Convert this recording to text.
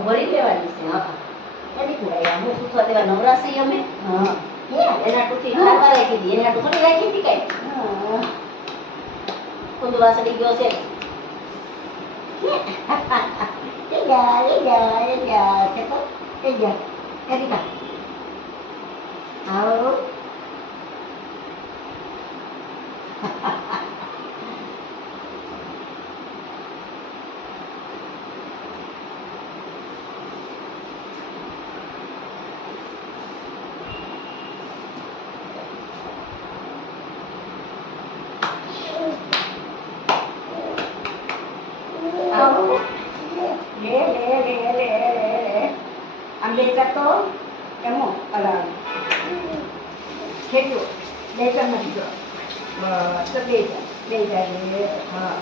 ભરી લેવાની છે. હા એની કુડાઈ હું સુથવા દેવા નવરાશી અમે. હા એના ટુથી ખાવા રાખી દી એના ટુ થોડી રાખી હતી કઈ. હા કુંદવા સડી ગયો છે. આવો આમ બે કરતો એમો અલા ખેડ્યો બે કર નાખજો બસ બે જાય હા